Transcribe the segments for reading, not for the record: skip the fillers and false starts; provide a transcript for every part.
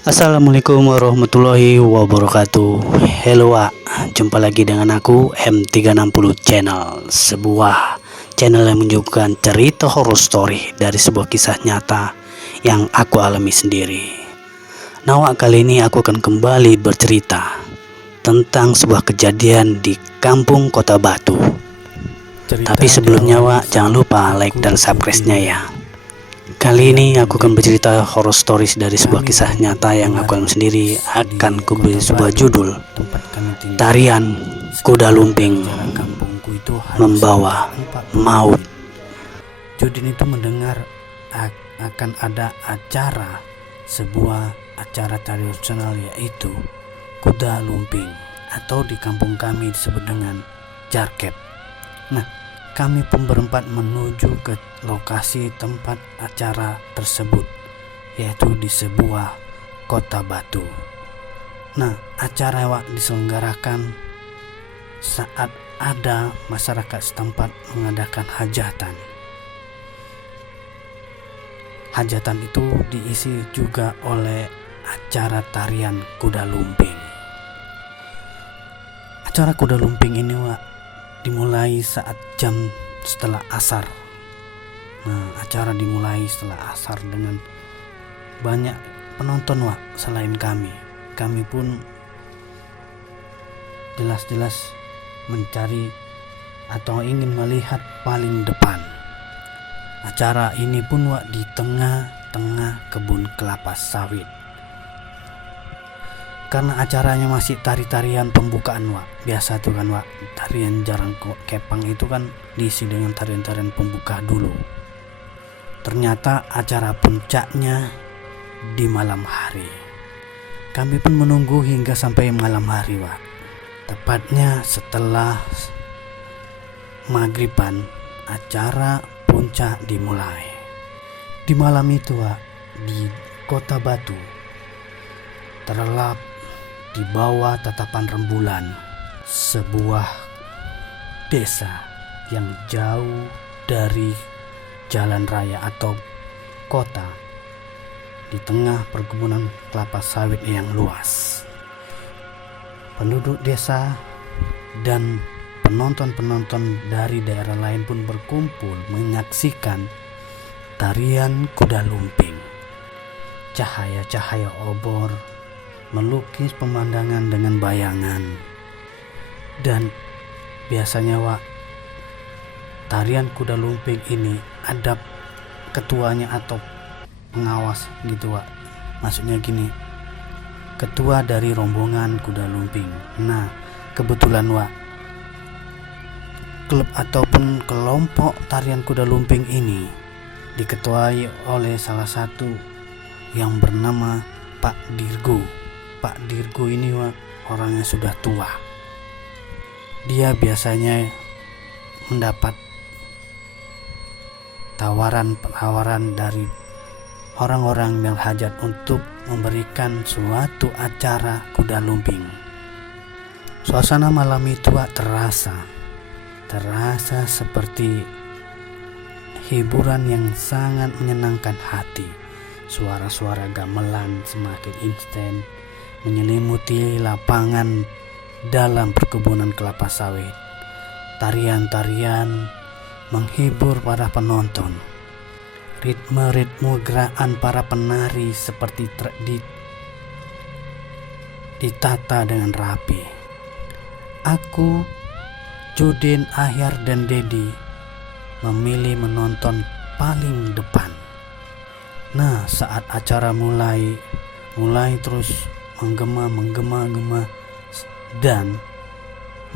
Assalamualaikum warahmatullahi wabarakatuh. Hello Wak, jumpa lagi dengan aku M360 Channel, sebuah channel yang menunjukkan cerita horror story dari sebuah kisah nyata yang aku alami sendiri. Nah Wak, kali ini aku akan kembali bercerita tentang sebuah kejadian di kampung Kota Batu. Tapi sebelumnya Wak, jangan lupa like dan subscribe-nya ya. Kali ini aku akan bercerita horror stories dari sebuah kisah nyata yang aku alami sendiri. Akan kuberi sebuah judul, Tarian Kuda Lumping Membawa Maut. Judin itu mendengar akan ada sebuah acara tradisional, yaitu kuda lumping, atau di kampung kami disebut dengan jarkep. Nah, kami pun berempat menuju ke lokasi tempat acara tersebut, yaitu di sebuah kota batu. Nah, acara diselenggarakan saat ada masyarakat setempat mengadakan hajatan. Hajatan itu diisi juga oleh acara tarian kuda lumping. Acara kuda lumping ini dimulai saat jam setelah asar. Nah, acara dimulai setelah asar dengan banyak penonton selain kami. Kami pun jelas-jelas mencari atau ingin melihat paling depan. Acara ini pun di tengah-tengah kebun kelapa sawit. Karena acaranya masih tari-tarian pembukaan biasa tuh kan tarian jarang kepang itu kan diisi dengan tarian-tarian pembuka dulu. Ternyata acara puncaknya di malam hari. Kami pun menunggu hingga sampai malam hari tepatnya setelah maghriban acara puncak dimulai. Di malam itu di Kota Batu terlelap di bawah tatapan rembulan sebuah desa yang jauh dari jalan raya atau kota, di tengah perkebunan kelapa sawit yang luas. Penduduk desa dan penonton-penonton dari daerah lain pun berkumpul menyaksikan tarian kuda lumping. Cahaya-cahaya obor melukis pemandangan dengan bayangan. Dan biasanya tarian kuda lumping ini ada ketuanya atau pengawas gitu maksudnya gini, ketua dari rombongan kuda lumping. Nah, kebetulan klub ataupun kelompok tarian kuda lumping ini diketuai oleh salah satu yang bernama Pak Dirgo. Pak Dirgo ini orangnya sudah tua. Dia biasanya mendapat tawaran dari orang-orang yang hajat untuk memberikan suatu acara kuda lumping. Suasana malam itu terasa seperti hiburan yang sangat menyenangkan hati. Suara-suara gamelan semakin instan menyelimuti lapangan dalam perkebunan kelapa sawit. Tarian-tarian menghibur para penonton. Ritme gerakan para penari seperti ditata dengan rapi. Aku, Judin, Ahyar, dan Dedi memilih menonton paling depan. Nah, saat acara mulai terus menggema dan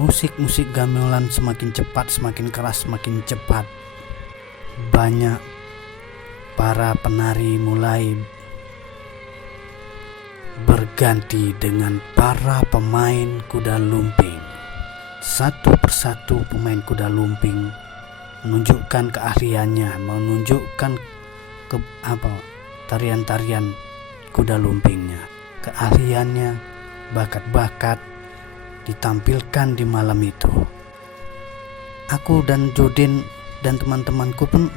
musik gamelan semakin cepat, semakin keras, semakin cepat. Banyak para penari mulai berganti dengan para pemain kuda lumping. Satu persatu pemain kuda lumping menunjukkan keahliannya, menunjukkan tarian-tarian kuda lumpingnya. Keahliannya, bakat-bakat ditampilkan di malam itu. Aku dan Jodin dan teman-temanku pun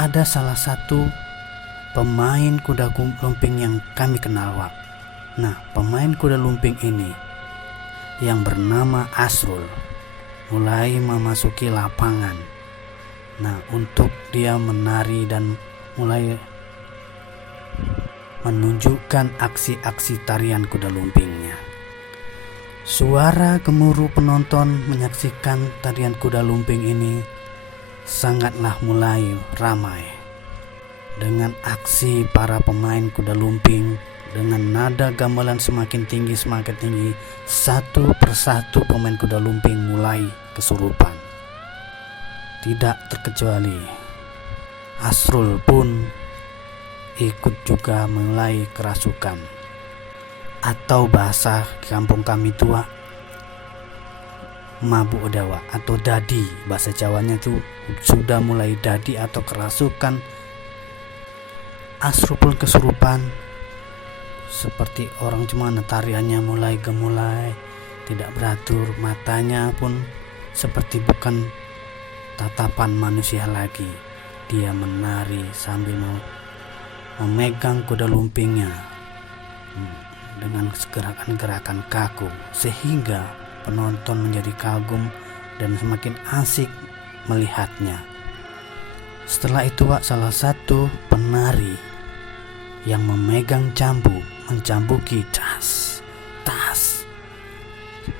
ada salah satu pemain kuda lumping yang kami kenal, Wak. Nah, pemain kuda lumping ini yang bernama Asrul mulai memasuki lapangan. Nah, untuk dia menari dan mulai menunjukkan aksi-aksi tarian kuda lumpingnya. Suara gemuruh penonton menyaksikan tarian kuda lumping ini sangatlah mulai ramai. Dengan aksi para pemain kuda lumping, dengan nada gamelan semakin tinggi, satu persatu pemain kuda lumping mulai kesurupan. Tidak terkecuali Asrul pun ikut juga mulai kerasukan, atau bahasa kampung kami tua mabuk dawa atau dadi. Bahasa Jawanya tuh sudah mulai dadi atau kerasukan. Asrul pun kesurupan seperti orang cemana, tariannya mulai gemulai, tidak beratur, matanya pun seperti bukan tatapan manusia lagi. Dia menari sambil memegang kuda lumpingnya dengan gerakan-gerakan kaku, sehingga penonton menjadi kagum dan semakin asik melihatnya. Setelah itu, Wak, salah satu penari yang memegang cambuk mencambuki tas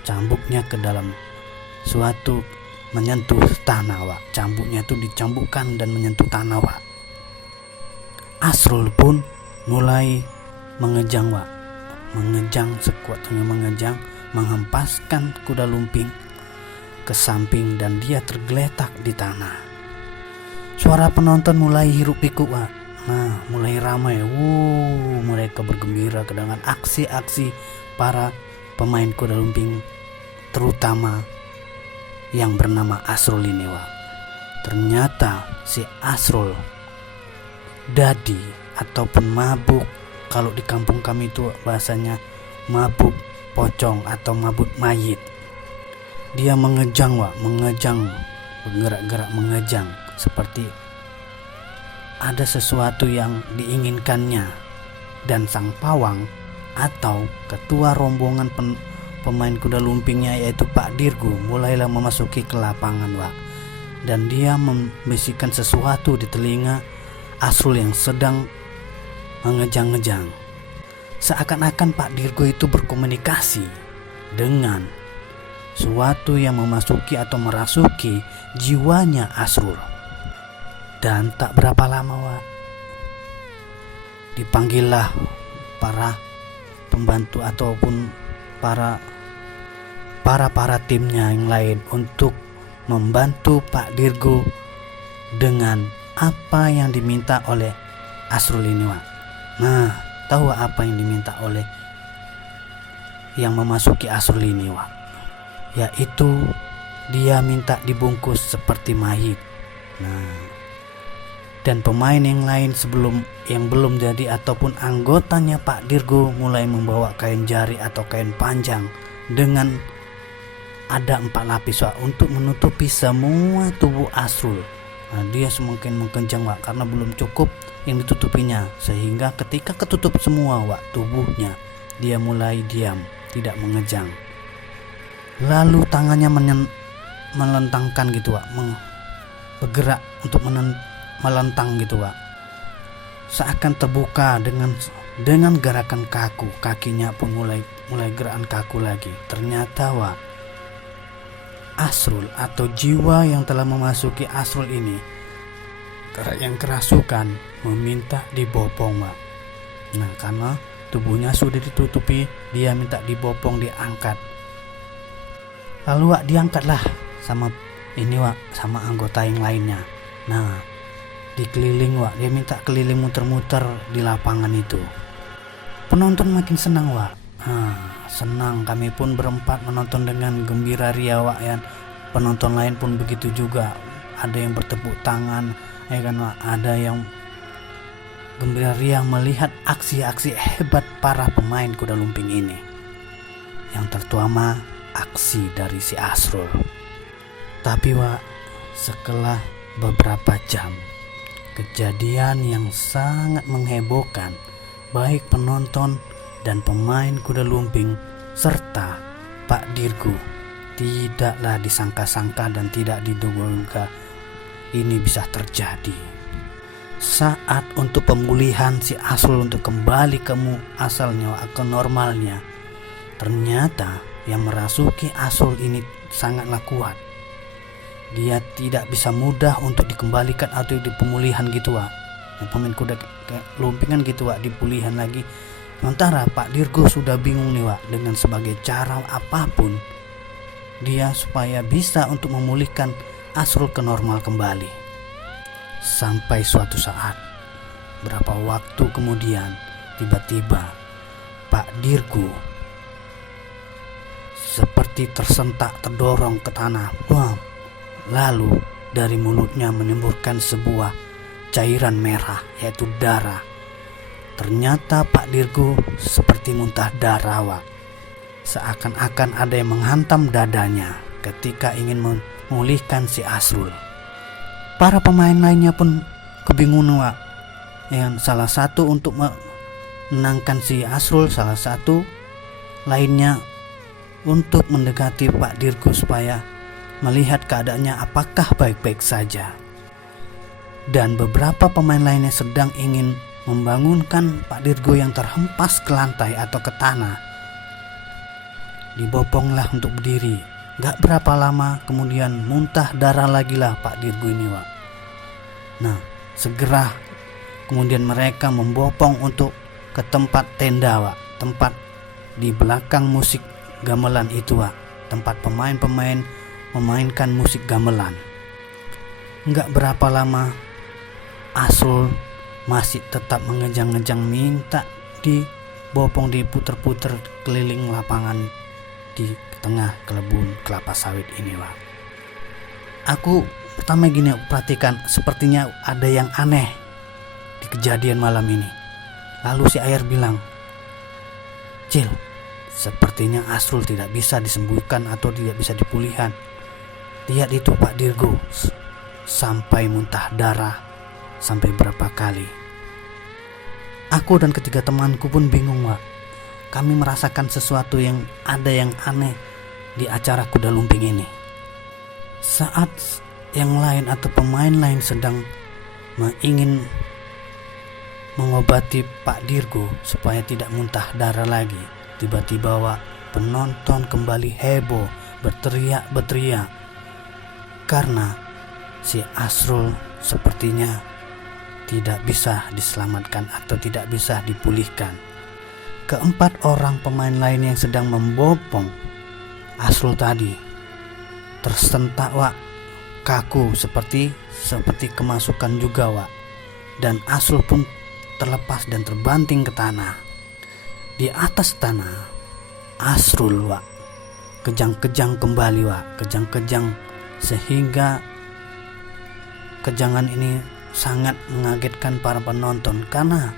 cambuknya ke dalam suatu menyentuh tanah, Wak. Cambuknya itu dicambukkan dan menyentuh tanah, Wak. Asrul pun mulai mengejang, Wak. Mengejang sekuatnya, menghempaskan kuda lumping ke samping dan dia tergeletak di tanah. Suara penonton mulai hiruk pikuk, Wak. Nah, mulai ramai. Mereka bergembira dengan aksi-aksi para pemain kuda lumping, terutama yang bernama Asrul ini, Wak. Ternyata si Asrul dadi ataupun mabuk. Kalau di kampung kami itu bahasanya mabuk pocong atau mabuk mayit. Dia mengejang, Wak, bergerak-gerak mengejang seperti ada sesuatu yang diinginkannya. Dan sang pawang atau ketua rombongan pemain kuda lumpingnya, yaitu Pak Dirgo, mulailah memasuki ke lapangan, Wak. Dan dia membisikkan sesuatu di telinga Asrul yang sedang mengejang-ngejang. Seakan-akan Pak Dirgo itu berkomunikasi dengan suatu yang memasuki atau merasuki jiwanya Asrul. Dan tak berapa lama, Wak, dipanggillah para pembantu ataupun para timnya yang lain untuk membantu Pak Dirgo dengan apa yang diminta oleh Asrul ini, Wak. Nah, tahu apa yang diminta oleh yang memasuki Asrul ini, Wak? Yaitu dia minta dibungkus seperti mayit. Nah, dan pemain yang lain yang belum jadi ataupun anggotanya Pak Dirgo mulai membawa kain jari atau kain panjang dengan ada 4 lapis, Wak, untuk menutupi semua tubuh Asrul. Nah, dia semakin mengkencang, Wak, karena belum cukup yang ditutupinya, sehingga ketika ketutup semua, Wak, tubuhnya, dia mulai diam, tidak mengejang. Lalu tangannya melentangkan gitu, Wak, bergerak untuk melentang gitu, Wak. Seakan terbuka dengan gerakan kaku. Kakinya pun mulai gerakan kaku lagi. Ternyata, Wak, Asrul atau jiwa yang telah memasuki Asrul ini yang kerasukan meminta dibopong, Wak. Nah, karena tubuhnya sudah ditutupi, dia minta dibopong, diangkat. Lalu, Wak, diangkatlah sama ini, Wak, sama anggota yang lainnya. Nah, dikeliling, Wak, dia minta keliling muter-muter di lapangan itu. Penonton makin senang, Wak. Senang, kami pun berempat menonton dengan gembira ria, Wak, ya. Penonton lain pun begitu juga. Ada yang bertepuk tangan, ya kan, Wak. Ada yang gembira ria melihat aksi-aksi hebat para pemain kuda lumping ini. Yang terutama aksi dari si Asrul. Tapi, Wak, setelah beberapa jam Kejadian yang sangat menghebohkan baik penonton dan pemain kuda lumping serta Pak Dirgo tidaklah disangka-sangka dan tidak diduga ini bisa terjadi. Saat untuk pemulihan si Asrul untuk kembali ke asalnya, ke normalnya, ternyata yang merasuki Asrul ini sangatlah kuat. Dia tidak bisa mudah untuk dikembalikan atau di pemulihan gitu Wak. Pemain kuda lumpingan gitu Wak, dipulihan lagi. Sementara Pak Dirgo sudah bingung nih Wak, dengan sebagai cara apapun dia supaya bisa untuk memulihkan Asrul ke normal kembali. Sampai suatu saat, berapa waktu kemudian, tiba-tiba Pak Dirgo seperti tersentak, terdorong ke tanah. Wah, lalu dari mulutnya menyemburkan sebuah cairan merah, yaitu darah. Ternyata Pak Dirgo seperti muntah darah Wak. Seakan-akan ada yang menghantam dadanya ketika ingin memulihkan si Asrul. Para pemain lainnya pun kebingungan Wak. Yang salah satu untuk menenangkan si Asrul, salah satu lainnya untuk mendekati Pak Dirgo supaya melihat keadaannya apakah baik-baik saja. Dan beberapa pemain lainnya sedang ingin membangunkan Pak Dirgo yang terhempas ke lantai atau ke tanah. Diboponglah untuk berdiri. Gak berapa lama kemudian muntah darah lagi lah Pak Dirgo ini Wak. Nah, segera kemudian mereka membopong untuk ke tempat tenda Wak, tempat di belakang musik gamelan itu Wak, tempat pemain-pemain memainkan musik gamelan. Gak berapa lama Asrul masih tetap mengejang-ngejang minta dibopong, diputer-puter keliling lapangan di tengah kebun kelapa sawit ini Wak. Aku pertama gini perhatikan, sepertinya ada yang aneh di kejadian malam ini. Lalu si Ayer bilang, "Cil, sepertinya Asrul tidak bisa disembuhkan atau tidak bisa dipulihkan. Lihat itu Pak Dirgo, sampai muntah darah sampai berapa kali." Aku dan ketiga temanku pun bingung Wak. Kami merasakan sesuatu yang ada yang aneh di acara kuda lumping ini. Saat yang lain atau pemain lain sedang ingin mengobati Pak Dirgo supaya tidak muntah darah lagi, tiba-tiba Wak, penonton kembali heboh, berteriak karena si Asrul sepertinya tidak bisa diselamatkan atau tidak bisa dipulihkan. Keempat orang pemain lain yang sedang membopong Asrul tadi tersentak Wak, kaku seperti kemasukan juga Wak. Dan Asrul pun terlepas dan terbanting ke tanah. Di atas tanah Asrul Wak kejang-kejang kembali Wak, kejang-kejang, sehingga kejangan ini sangat mengagetkan para penonton, karena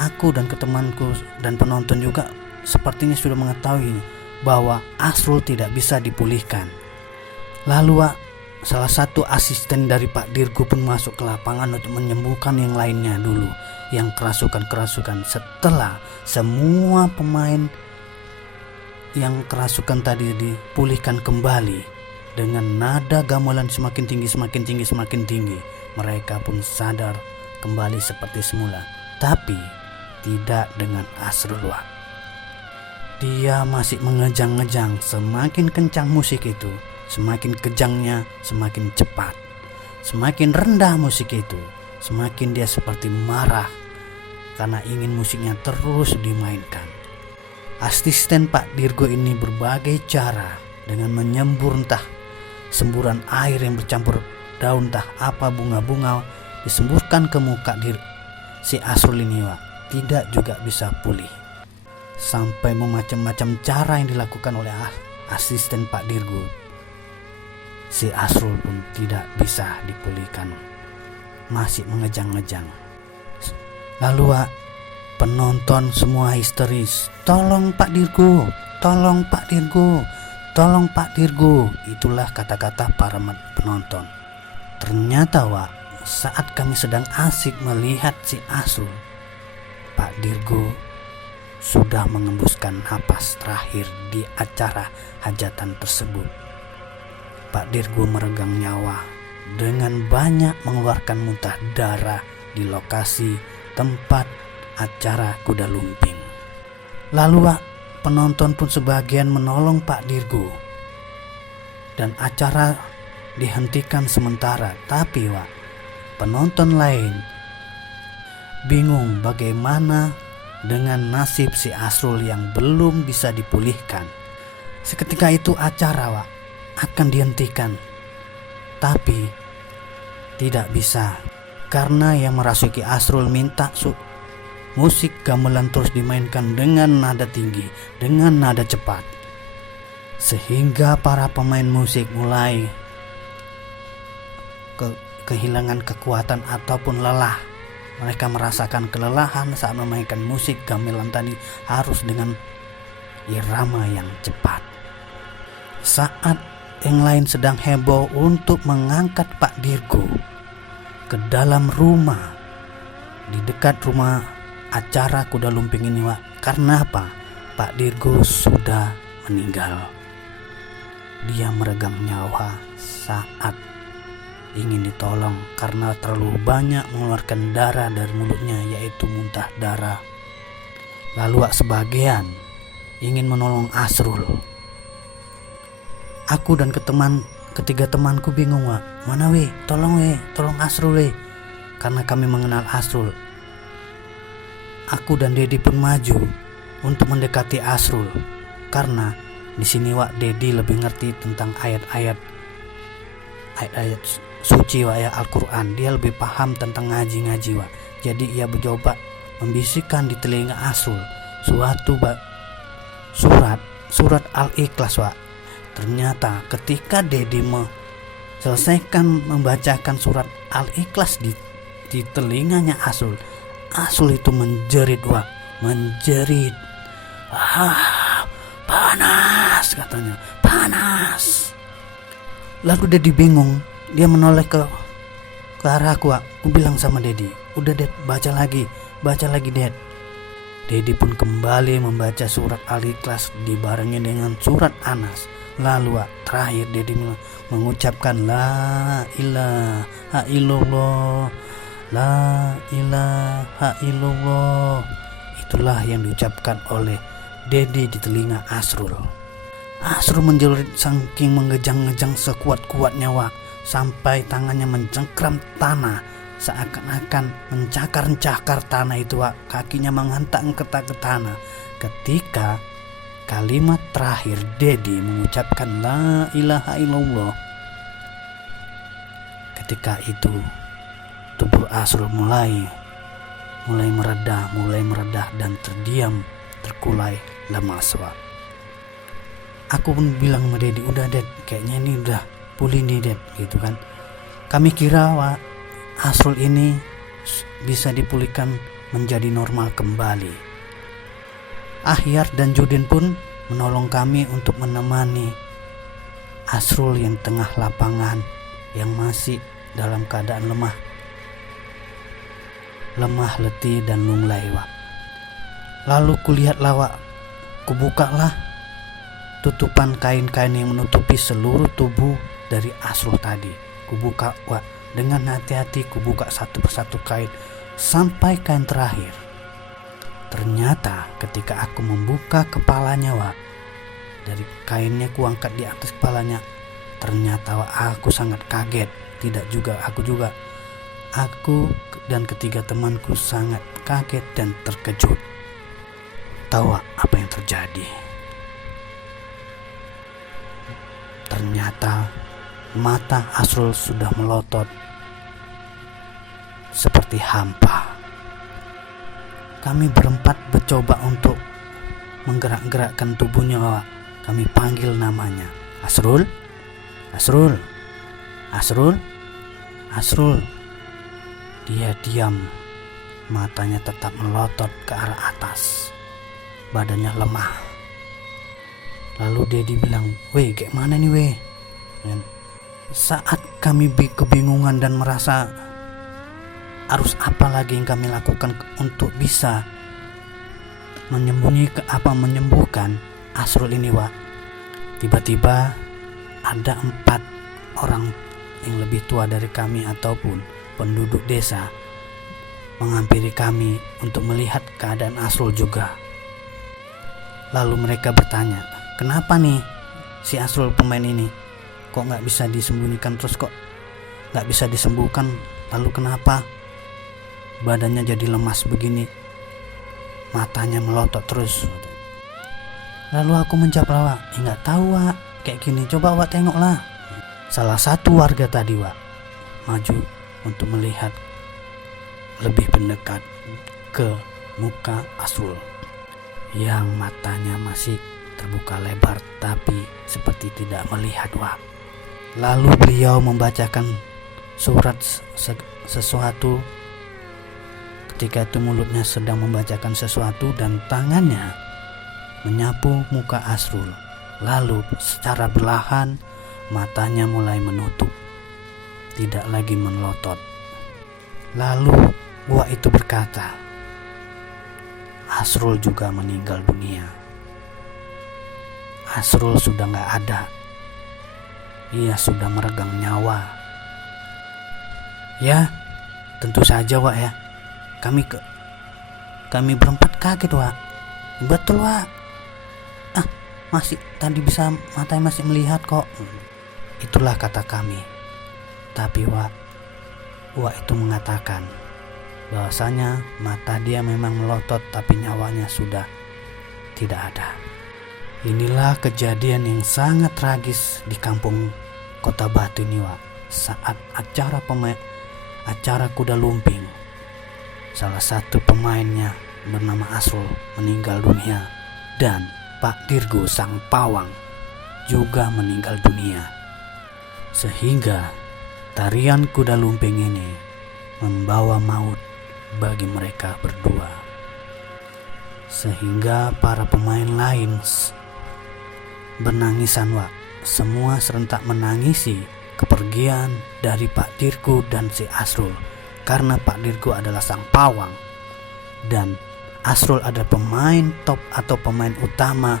aku dan temanku dan penonton juga sepertinya sudah mengetahui bahwa Asrul tidak bisa dipulihkan. Lalu Wak, salah satu asisten dari Pak Dirgo pun masuk ke lapangan untuk menyembuhkan yang lainnya dulu, yang kerasukan. Setelah semua pemain yang kerasukan tadi dipulihkan kembali dengan nada gamelan semakin tinggi, mereka pun sadar kembali seperti semula. Tapi tidak dengan Asrul Wak. Dia masih mengejang-ngejang. Semakin kencang musik itu, semakin kejangnya semakin cepat. Semakin rendah musik itu, semakin dia seperti marah karena ingin musiknya terus dimainkan. Asisten Pak Dirgo ini berbagai cara dengan menyembur entah semburan air yang bercampur daun entah apa bunga-bunga disemburkan ke muka si Asrul ini Wak. Tidak juga bisa pulih. Sampai macam-macam cara yang dilakukan oleh asisten Pak Dirgo, si Asrul pun tidak bisa dipulihkan, masih mengejang-ngejang. Lalu Wak, penonton semua histeris, "Tolong Pak Dirgo, tolong Pak Dirgo, tolong Pak Dirgo." Itulah kata-kata para penonton. Ternyata Wak, saat kami sedang asik melihat si Asrul, Pak Dirgo sudah mengembuskan napas terakhir di acara hajatan tersebut. Pak Dirgo meregang nyawa dengan banyak mengeluarkan muntah darah di lokasi tempat acara kuda lumping. Lalu penonton pun sebagian menolong Pak Dirgo dan acara dihentikan sementara. Tapi penonton lain bingung bagaimana dengan nasib si Asrul yang belum bisa dipulihkan. Seketika itu acara akan dihentikan, tapi tidak bisa karena yang merasuki Asrul minta musik gamelan terus dimainkan dengan nada tinggi, dengan nada cepat, sehingga para pemain musik mulai kehilangan kekuatan ataupun lelah. Mereka merasakan kelelahan saat memainkan musik gamelan tadi harus dengan irama yang cepat. Saat yang lain sedang heboh untuk mengangkat Pak Dirgo ke dalam rumah, di dekat rumah acara kuda lumping ini, karena apa? Pak Dirgo sudah meninggal. Dia meregang nyawa saat ingin ditolong karena terlalu banyak mengeluarkan darah dari mulutnya, yaitu muntah darah. Lalu sebagian ingin menolong Asrul. Aku dan ketiga temanku bingung, mana tolong Asrul karena kami mengenal Asrul. Aku dan Dedi pun maju untuk mendekati Asrul karena di sini Dedi lebih ngerti tentang ayat-ayat suci Al-Quran. Dia lebih paham tentang ngaji. Jadi ia mencoba membisikkan di telinga Asrul suatu surat Al-Ikhlas. Ternyata ketika Dedi selesaikan membacakan surat Al-Ikhlas di telinganya Asrul itu menjerit. Panas katanya, panas. Lalu Dedi bingung, dia menoleh ke arahku. Aku bilang sama Dedi, udah Ded, baca lagi Ded. Dedi pun kembali membaca surat Al-Ikhlas dibarengi dengan surat Anas. Lalu terakhir Dedi mengucapkan la ilaha illallah, la ilaha illallah. Itulah yang diucapkan oleh Dedi di telinga Asrul. Asrul menjerit saking mengejang-ngejang sekuat-kuatnya sampai tangannya mencengkram tanah seakan-akan mencakar-cakar tanah itu. Kakinya menghantam ke tanah ketika kalimat terakhir Dedi mengucapkan la ilaha illallah. Ketika itu tubuh Asrul mulai meredah dan terkulai lemas. Aku pun bilang sama Dedi, udah Ded, kayaknya ini udah pulih nih Ded, gitu kan. Kami kira Asrul ini bisa dipulihkan menjadi normal kembali. Ahyar dan Judin pun menolong kami untuk menemani Asrul yang tengah lapangan, yang masih dalam keadaan lemah, letih dan lunglai. Lalu kulihatlah kubukalah tutupan kain-kain yang menutupi seluruh tubuh dari Asrul tadi. Kubuka dengan hati-hati, kubuka satu persatu kain sampai kain terakhir. Ternyata ketika aku membuka kepalanya dari kainnya kuangkat di atas kepalanya, ternyata aku sangat kaget. Aku dan ketiga temanku sangat kaget dan terkejut. Tahu apa yang terjadi? Ternyata mata Asrul sudah melotot seperti hampa. Kami berempat mencoba untuk menggerak-gerakkan tubuhnya. Kami panggil namanya, Asrul, Asrul, Asrul, Asrul. Dia diam, matanya tetap melotot ke arah atas, badannya lemah. Lalu Dedi bilang, weh, kayak mana nih weh? Dan saat kami kebingungan dan merasa harus apa lagi yang kami lakukan untuk bisa menyembuhkan Asrul ini, Wak? Tiba-tiba ada 4 orang yang lebih tua dari kami ataupun penduduk desa menghampiri kami untuk melihat keadaan Asrul juga. Lalu mereka bertanya, kenapa nih si Asrul pemain ini kok nggak bisa disembunyikan, terus kok nggak bisa disembuhkan, lalu kenapa badannya jadi lemas begini, matanya melotot terus. Lalu aku menjawab, Wak, nggak tahu, Wak, kayak gini, coba Wak tengoklah. Salah satu warga tadi, Wak, maju untuk melihat lebih mendekat ke muka Asrul yang matanya masih terbuka lebar tapi seperti tidak melihat, Wak. Lalu beliau membacakan surat sesuatu. Ketika itu mulutnya sedang membacakan sesuatu dan tangannya menyapu muka Asrul. Lalu secara perlahan matanya mulai menutup, tidak lagi melotot. Lalu gua itu berkata, Asrul juga meninggal dunia. Asrul sudah gak ada. Ia sudah meregang nyawa. Ya, tentu saja, Wak, ya. Kami berempat kaget, Wak. Betul, Wak. Masih tadi bisa, matanya masih melihat kok. Itulah kata kami. Tapi Wak itu mengatakan bahwasanya mata dia memang melotot tapi nyawanya sudah tidak ada. Inilah kejadian yang sangat tragis di kampung Kota Batu ini, Wak. Saat acara kuda lumping, salah satu pemainnya bernama Asrul meninggal dunia dan Pak Dirgo sang pawang juga meninggal dunia. Sehingga tarian kuda lumping ini membawa maut bagi mereka berdua. Sehingga para pemain lain bernangisan, Wak. Semua serentak menangisi kepergian dari Pak Dirgo dan si Asrul, karena Pak Dirgo adalah sang pawang dan Asrul adalah pemain top atau pemain utama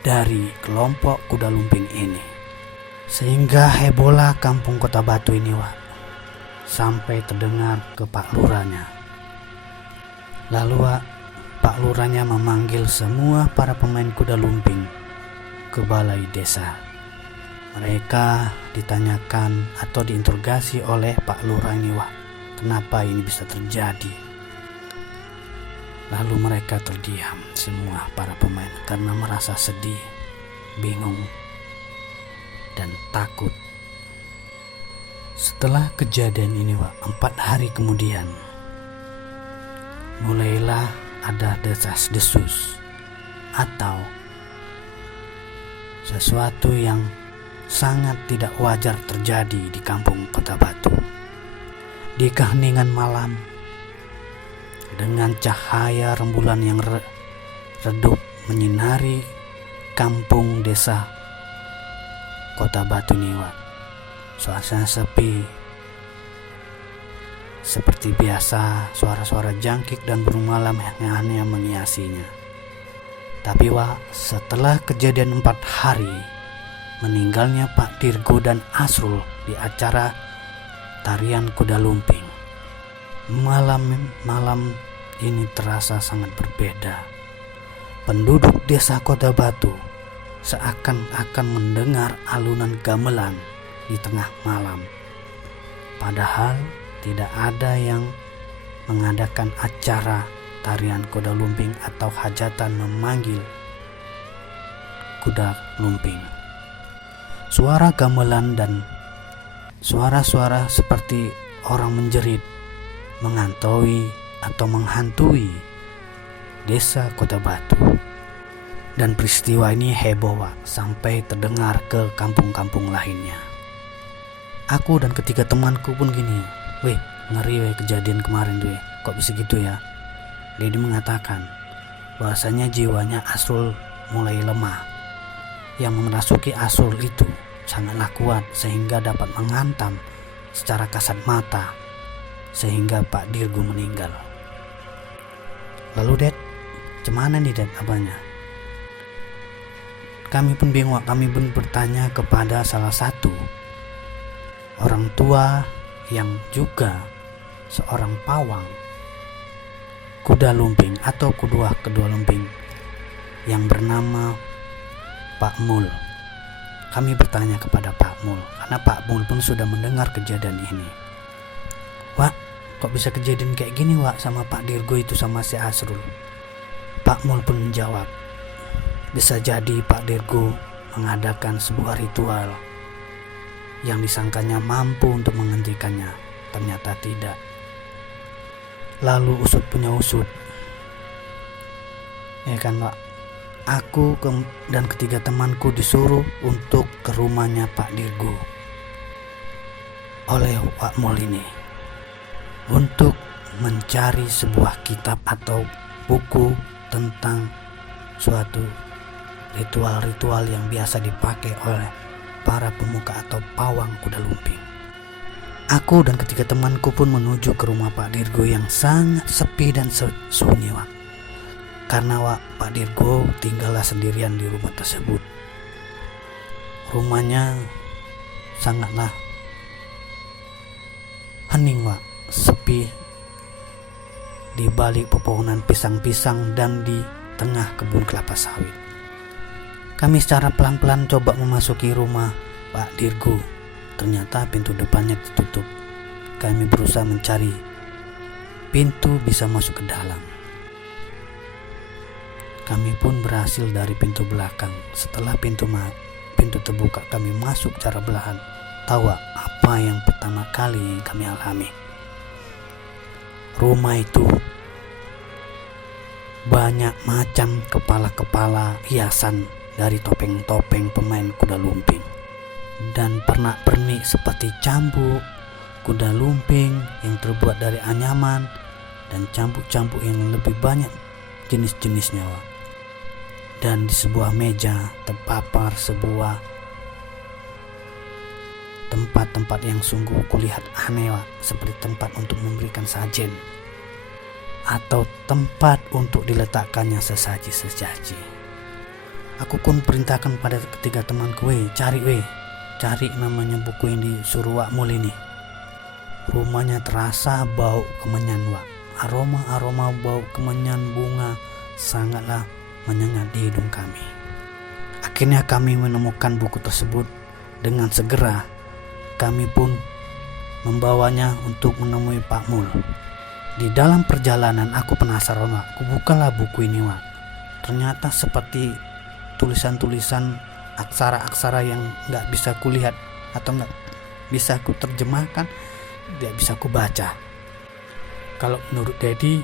dari kelompok kuda lumping ini. Sehingga hebohlah kampung Kota Batu ini, Wak, sampai terdengar ke Pak Lurahnya. Lalu, Wak, Pak Lurahnya memanggil semua para pemain kuda lumping ke balai desa. Mereka ditanyakan atau diinterogasi oleh Pak Lurah ini, Wak, kenapa ini bisa terjadi. Lalu mereka terdiam semua para pemain karena merasa sedih, bingung, dan takut. Setelah kejadian ini, Wak, 4 hari kemudian mulailah ada desas-desus atau sesuatu yang sangat tidak wajar terjadi di kampung Kota Batu. Di keheningan malam, dengan cahaya rembulan yang redup menyinari kampung desa Kota Batu ini, Wak, suasana sepi. Seperti biasa, suara-suara jangkrik dan burung malam yang aneh menghiasinya. Tapi, Wak, setelah kejadian 4 hari meninggalnya Pak Dirgo dan Asrul di acara tarian kuda lumping, malam ini terasa sangat berbeda. Penduduk desa Kota Batu seakan-akan mendengar alunan gamelan di tengah malam. Padahal tidak ada yang mengadakan acara tarian kuda lumping atau hajatan memanggil kuda lumping. Suara gamelan dan suara-suara seperti orang menjerit menghantui atau menghantui desa Kota Batu. Dan peristiwa ini heboh, Wak, sampai terdengar ke kampung-kampung lainnya. Aku dan ketiga temanku pun gini, weh, ngeri weh kejadian kemarin tuh, kok bisa gitu ya. Dedi mengatakan bahwasanya jiwanya Asrul mulai lemah. Yang merasuki Asrul itu sangatlah kuat sehingga dapat menghantam secara kasat mata sehingga Pak Dirgo meninggal. Lalu Det, cemana nih Det apanya? Kami pun bingung, kami pun bertanya kepada salah satu orang tua yang juga seorang pawang kuda lumping atau kedua lumping yang bernama Pak Mul. Kami bertanya kepada Pak Mul karena Pak Mul pun sudah mendengar kejadian ini. Wak, kok bisa kejadian kayak gini Wak sama Pak Dirgo itu sama si Asrul? Pak Mul pun menjawab, bisa jadi Pak Dirgo mengadakan sebuah ritual yang disangkanya mampu untuk menghentikannya, ternyata tidak. Lalu usut punya usut, ya kan Pak, aku dan ketiga temanku disuruh untuk ke rumahnya Pak Dirgo oleh Wak Mul ini untuk mencari sebuah kitab atau buku tentang suatu ritual-ritual yang biasa dipakai oleh para pemuka atau pawang kuda lumping. Aku dan ketiga temanku pun menuju ke rumah Pak Dirgo yang sangat sepi dan sunyi Wak. Karena Pak Dirgo tinggallah sendirian di rumah tersebut. Rumahnya sangatlah hening Wak, sepi di balik pepohonan pisang-pisang dan di tengah kebun kelapa sawit. Kami secara pelan-pelan coba memasuki rumah Pak Dirgo. Ternyata pintu depannya ditutup. Kami berusaha mencari pintu bisa masuk ke dalam. Kami pun berhasil dari pintu belakang. Setelah pintu terbuka, kami masuk cara belahan. Tahu apa yang pertama kali kami alami? Rumah itu banyak macam kepala-kepala hiasan dari topeng-topeng pemain kuda lumping dan pernak-pernik seperti cambuk kuda lumping yang terbuat dari anyaman dan cambuk-cambuk yang lebih banyak jenis-jenisnya Wak. Dan di sebuah meja terpapar sebuah tempat-tempat yang sungguh kulihat aneh Wak, seperti tempat untuk memberikan sajen atau tempat untuk diletakkannya sesaji-sesaji. Aku pun perintahkan pada ketiga temanku, cari namanya buku yang disuruh Wak Mul ini. Rumahnya terasa bau kemenyan Wak. Aroma bau kemenyan bunga sangatlah menyengat di hidung kami. Akhirnya kami menemukan buku tersebut. Dengan segera kami pun membawanya untuk menemui Pak Mul. Di dalam perjalanan aku penasaran Wak. Aku bukalah buku ini Wak. Ternyata seperti tulisan-tulisan aksara-aksara yang gak bisa kulihat atau gak bisa ku terjemahkan, tidak bisa ku baca. Kalau menurut Dedi,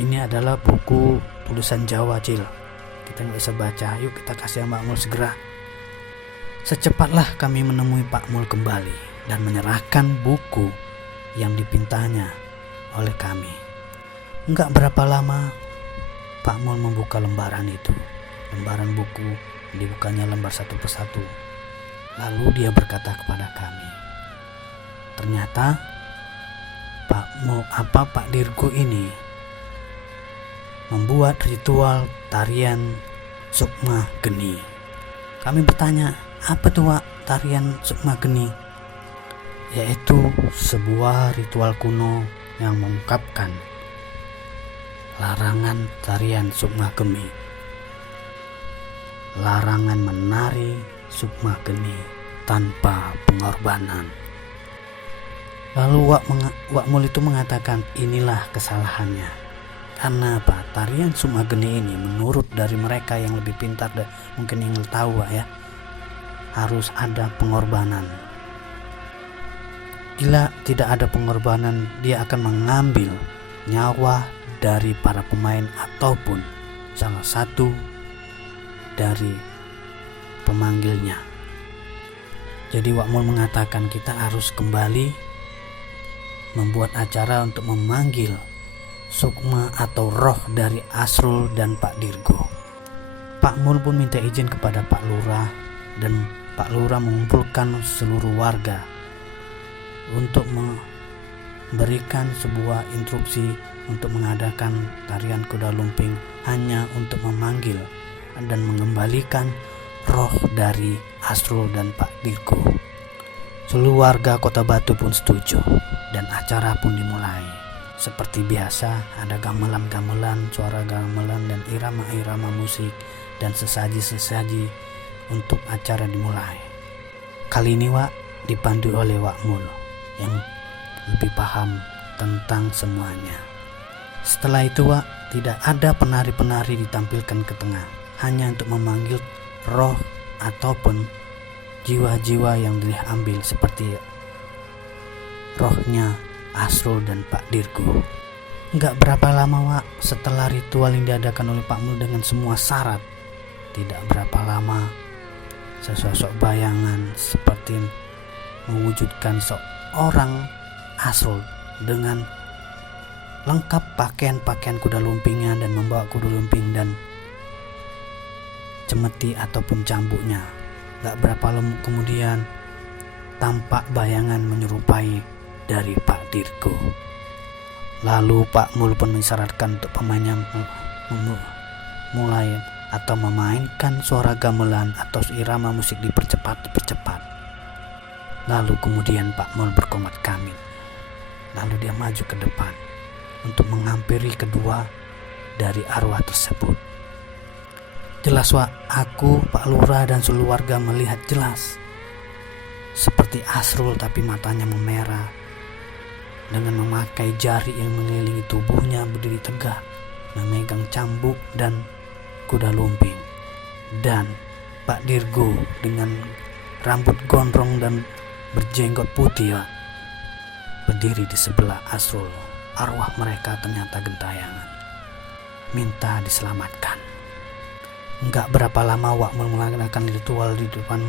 ini adalah buku tulisan Jawa Cil, kita gak bisa baca. Yuk kita kasih Pak Mul segera. Secepatlah kami menemui Pak Mul kembali dan menyerahkan buku yang dipintanya oleh kami. Enggak berapa lama Pak Mul membuka lembaran itu, lembaran buku. Dibukanya lembar satu persatu. Lalu dia berkata kepada kami, ternyata Pak Dirgo ini membuat ritual tarian Sukma Geni. Kami bertanya, apa tuh Wak tarian Sukma Geni? Yaitu sebuah ritual kuno yang mengungkapkan larangan tarian Sukma Geni, larangan menari Sukma Geni tanpa pengorbanan. Lalu Wak Mul itu mengatakan inilah kesalahannya. Karena apa? Tarian Sukma Geni ini menurut dari mereka yang lebih pintar dan mungkin yang tahu Wak ya, harus ada pengorbanan. Bila tidak ada pengorbanan, dia akan mengambil nyawa dari para pemain ataupun salah satu dari pemanggilnya. Jadi Wak Mul mengatakan kita harus kembali membuat acara untuk memanggil Sukma atau roh dari Asrul dan Pak Dirgo. Pak Mul pun minta izin kepada Pak Lurah dan Pak Lurah mengumpulkan seluruh warga untuk berikan sebuah instruksi untuk mengadakan tarian kuda lumping hanya untuk memanggil dan mengembalikan roh dari Asrul dan Pak Dirgo. Seluruh warga Kota Batu pun setuju dan acara pun dimulai. Seperti biasa, ada gamelan-gamelan, suara gamelan dan irama-irama musik dan sesaji-sesaji untuk acara dimulai. Kali ini Wak dipandu oleh Wak Mul yang lebih paham tentang semuanya. Setelah itu Wak, tidak ada penari-penari ditampilkan ke tengah, hanya untuk memanggil roh ataupun jiwa-jiwa yang diambil seperti rohnya Asrul dan Pak Dirgo. Enggak berapa lama Wak, setelah ritual yang diadakan oleh Pak Mul dengan semua syarat, tidak berapa lama sesosok bayangan seperti mewujudkan seorang Asrul dengan lengkap pakaian-pakaian kuda lumpingnya dan membawa kuda lumping dan cemeti ataupun cambuknya. Gak berapa lama kemudian tampak bayangan menyerupai dari Pak Dirgo. Lalu Pak Mul pun mensyaratkan untuk pemainnya mulai atau memainkan suara gamelan atau irama musik dipercepat. Lalu kemudian Pak Mul berkomat kamit. Lalu dia maju ke depan untuk menghampiri kedua dari arwah tersebut. Jelas Wak, aku, Pak Lurah dan seluruh warga melihat jelas seperti Asrul tapi matanya memerah dengan memakai jari yang mengelilingi tubuhnya berdiri tegak memegang cambuk dan kuda lumping, dan Pak Dirgo dengan rambut gondrong dan berjenggot putih Wak, berdiri di sebelah Asrul. Arwah mereka ternyata gentayangan minta diselamatkan. Enggak berapa lama Wak melakukan ritual di depan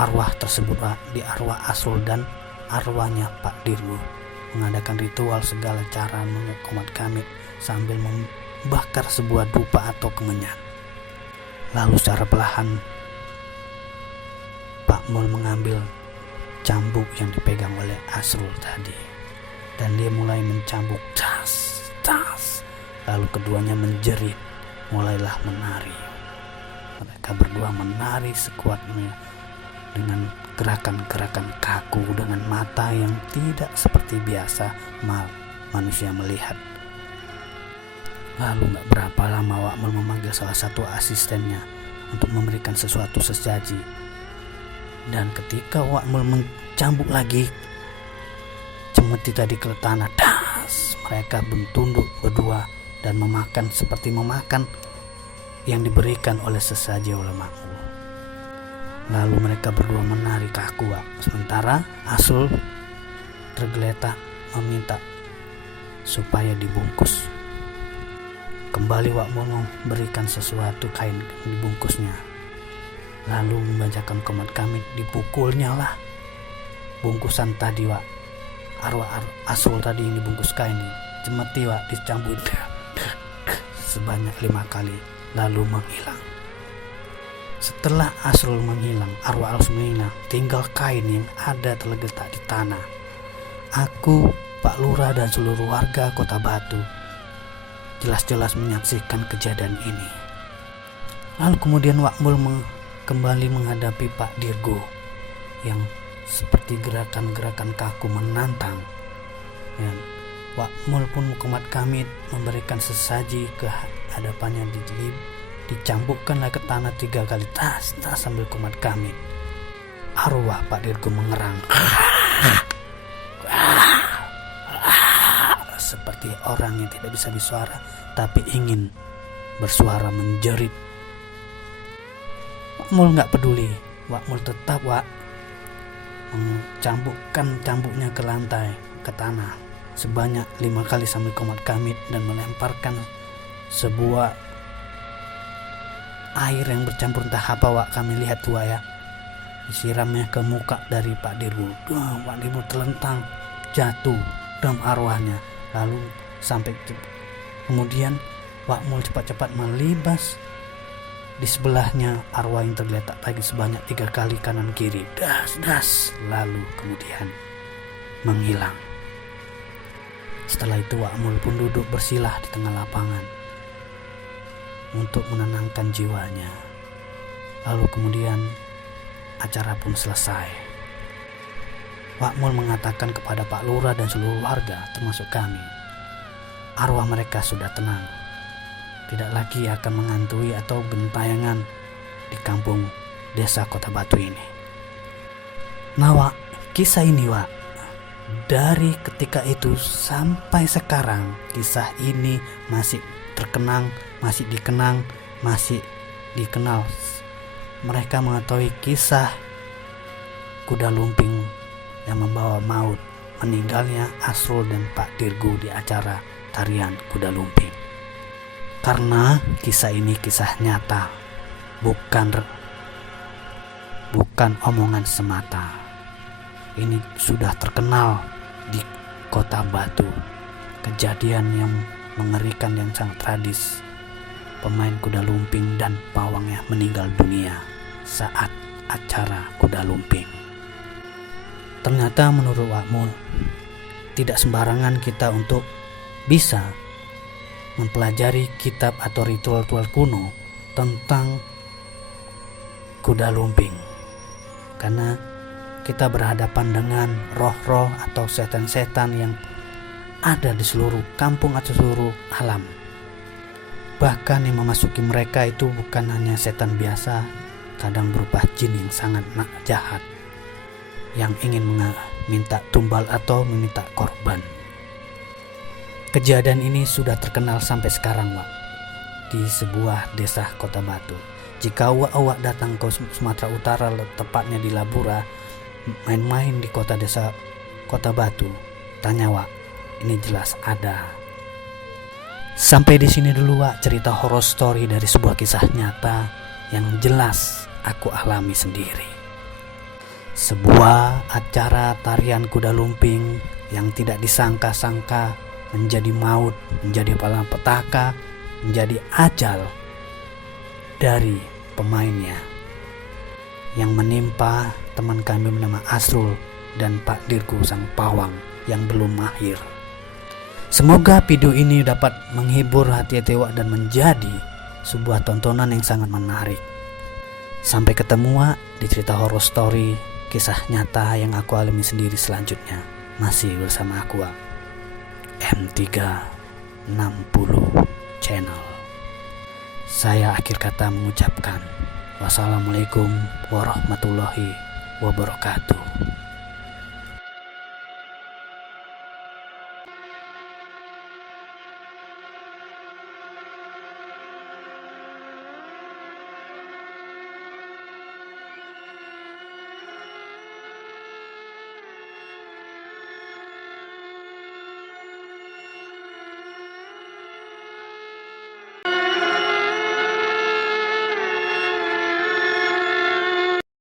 arwah tersebut Wak, di arwah Asrul dan arwahnya Pak Dirgo mengadakan ritual segala cara mengomat kamit sambil membakar sebuah dupa atau kemenyan. Lalu secara perlahan Pak Mul mengambil cambuk yang dipegang oleh Asrul tadi dan dia mulai mencambuk tas. Lalu keduanya menjerit, mulailah menari. Mereka berdua menari sekuatnya dengan gerakan-gerakan kaku dengan mata yang tidak seperti biasa manusia melihat. Lalu gak berapa lama Wak Mul memanggil salah satu asistennya untuk memberikan sesuatu sesaji. Dan ketika Wak Mul mencambuk lagi cemeti tadi ke tanah, mereka bertunduk berdua dan memakan seperti memakan yang diberikan oleh sesaji oleh Wak Mul. Lalu mereka berdua menari kaku Wak. Sementara Asrul tergeletak meminta supaya dibungkus. Kembali Wak Mul memberikan sesuatu kain dibungkusnya. Lalu membacakan komat kamit, dipukulnya lah bungkusan tadi Wak. Arwah Asrul tadi yang dibungkus kain cemeti Wak dicambuk sebanyak 5 kali lalu menghilang. Setelah Asrul menghilang, arwah Asrul menghilang, tinggal kain yang ada tergeletak di tanah. Aku, Pak Lurah dan seluruh warga Kota Batu jelas-jelas menyaksikan kejadian ini. Lalu kemudian Wak Mul kembali menghadapi Pak Dirgo yang seperti gerakan-gerakan kaku menantang. Dan Wak Mul pun komat kamit memberikan sesaji ke hadapannya, dicambukkanlah ke tanah 3 kali tas sambil komat kamit. Arwah Pak Dirgo mengerang seperti orang yang tidak bisa bersuara tapi ingin bersuara menjerit. Wak Mul gak peduli. Wak Mul tetap mencambukkan cambuknya ke lantai, ke tanah sebanyak 5 kali sambil komat kamit dan melemparkan sebuah air yang bercampur entah apa Wak, kami lihat Wak ya, disiramnya ke muka dari Pak Dirgo. Pak Dirgo terlentang jatuh dalam arwahnya. Lalu sampai kemudian Wak Mul cepat-cepat melibas di sebelahnya arwah yang tergeletak lagi sebanyak 3 kali kanan kiri, das, lalu kemudian menghilang. Setelah itu Wak Mul pun duduk bersilah di tengah lapangan untuk menenangkan jiwanya. Lalu kemudian acara pun selesai. Wak Mul mengatakan kepada Pak Lurah dan seluruh warga termasuk kami, arwah mereka sudah tenang, tidak lagi akan menghantui atau gentayangan di kampung desa Kota Batu ini. Nah Wak, kisah ini Wak, dari ketika itu sampai sekarang kisah ini masih terkenang, masih dikenal. Mereka mengetahui kisah kuda lumping yang membawa maut, meninggalnya Asrul dan Pak Dirgu di acara tarian kuda lumping. Karena kisah ini kisah nyata, bukan omongan semata. Ini sudah terkenal di Kota Batu. Kejadian yang mengerikan yang sangat tragis. Pemain kuda lumping dan pawangnya meninggal dunia saat acara kuda lumping. Ternyata menurut Wak Mul, tidak sembarangan kita untuk bisa mempelajari kitab atau ritual-ritual kuno tentang kuda lumping. Karena kita berhadapan dengan roh-roh atau setan-setan yang ada di seluruh kampung atau seluruh alam. Bahkan yang memasuki mereka itu bukan hanya setan biasa, kadang berupa jin yang sangat jahat, yang ingin minta tumbal atau meminta korban. Kejadian ini sudah terkenal sampai sekarang Wak, di sebuah desa Kota Batu. Jika awak datang ke Sumatera Utara, tepatnya di Labura, main-main di desa Kota Batu, tanya Wak, ini jelas ada. Sampai di sini dulu Wak, cerita horror story dari sebuah kisah nyata yang jelas aku alami sendiri. Sebuah acara tarian kuda lumping yang tidak disangka-sangka menjadi maut, menjadi malapetaka, menjadi ajal dari pemainnya yang menimpa teman kami bernama Asrul dan Pak Dirgu sang pawang yang belum mahir. Semoga video ini dapat menghibur hati Wak dan menjadi sebuah tontonan yang sangat menarik. Sampai ketemu Wak di cerita horror story, kisah nyata yang aku alami sendiri selanjutnya. Masih bersama aku Wak, M360 Channel. Saya akhir kata mengucapkan wassalamualaikum warahmatullahi wabarakatuh.